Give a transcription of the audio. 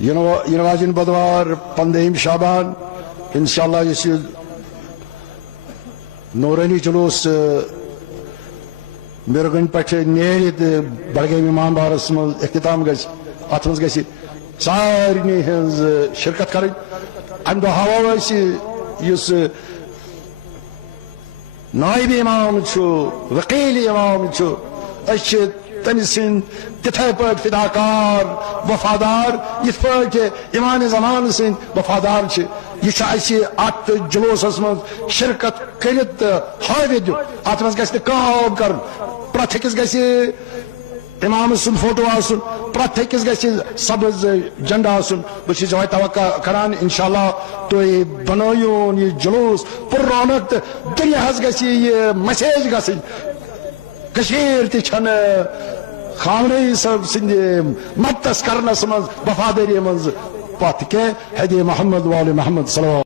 Yinvajin Badwar, Pandehim Shaban, inshallah, you Norani Julus, Miragan Pache, Neri, the Bargami Mambaras, Ekitam Gash, Atmas Gashi, Sarini has Shirkat Kari, and the however she used Naibi Imam Chu, Vakili Imam Chu, Ashit. تنسين تتحبك فداكار وفادار يتفاك إيمان زمان سين وفادار يشعشي آت جلوس اسمه شركة كريت حاويدو آتمز گشت کام کرن پراتھکس گشت امام سن فوٹو آسن پراتھکس گشت سبز جنڈا آسن بچی جوائے توقع کران انشاءاللہ تو یہ بنایون یہ جلوس پر رونق دنیا ہز گشت یہ مسیج گشت کشیر تی چھن خامنی صاحب سندھ متس کرنس من وفاداری من پتھ کے ہدی محمد وال محمد صلی اللہ